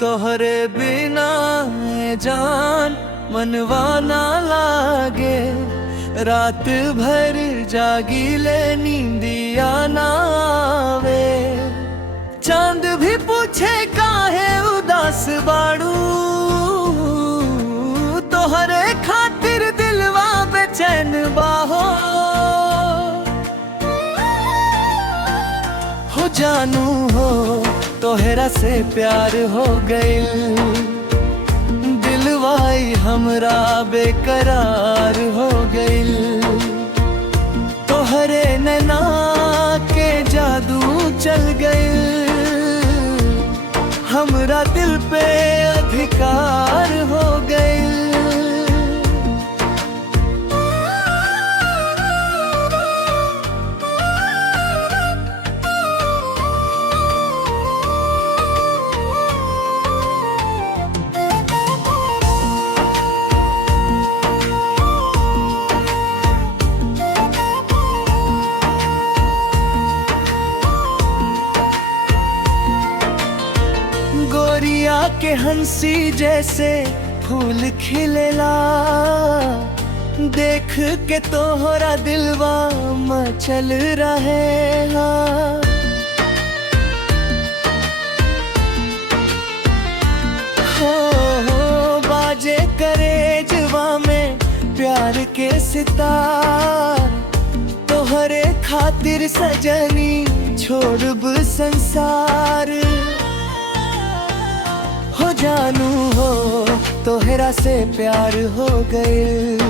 तोहरे बिना जान मनवा ना लागे, रात भर जागीले नींदिया ना आवे। चांद भी पूछे काहे उदास बाड़ू, तोहरे खातिर दिलवा बेचैन बाहो। हो जानू हो तोहरा से प्यार हो गइल, दिलवाई हमरा बेकरार हो गइल। तोहरे नैना के जादू चल गइल, हमरा दिल पे अधिकार हो गइल। गोरिया के हंसी जैसे फूल खिलेला, देख के तोहरा दिलवा मचल रहेला। हो बाजे करेजवा में प्यार के सितार, तोहरे खातिर सजनी छोड़ब संसार। हो जानू हो तोहरा से प्यार हो गइल,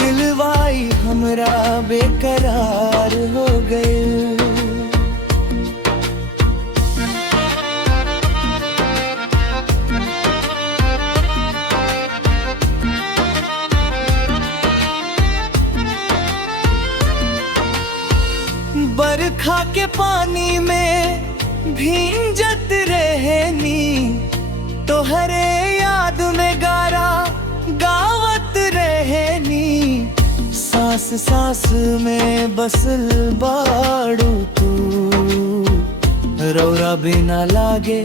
दिलवाई हमरा बेकरार हो गइल। बरखा के पानी में भींजत रहनी, तोहरे याद में गारा गावत रहनी। सांस सांस में बसल बाड़ू तू, रौरा बिना लागे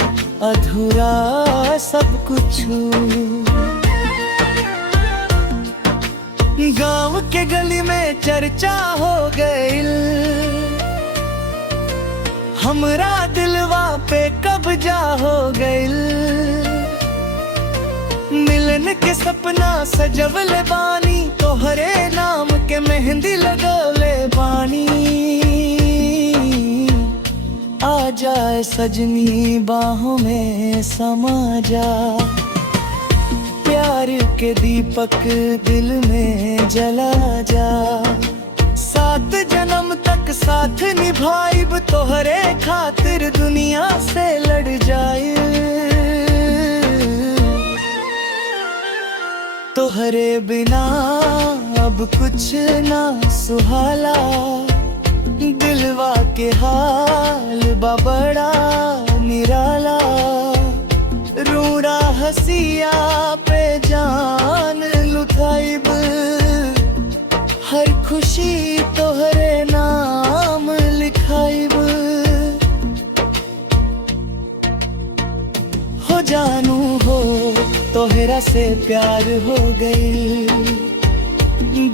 अधूरा सब कुछ। गाँव के गली में चर्चा हो गइल, हमरा दिलवा पे कब्जा हो गइल। मिलन के सपना सजवले बानी, तोहरे नाम के मेहंदी लगवले बानी। आ जाए सजनी बाहों में समा जा, प्यार के दीपक दिल में जला जा। 7 जन्म तक साथ निभाइब, तोहरे खातिर दुनिया से लड़ जाए। तोहरे बिना अब कुछ ना सुहाला, दिलवा के हाल बा बड़ा निराला। रूरा हसिया पे जान लुटाइब, हर खुशी तोहरे नाम लिखाइब। हो जानू हो तोहरा से प्यार हो गई,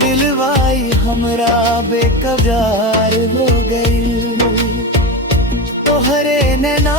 दिलवाई हमरा बेकरार हो गई। तोहरे नैना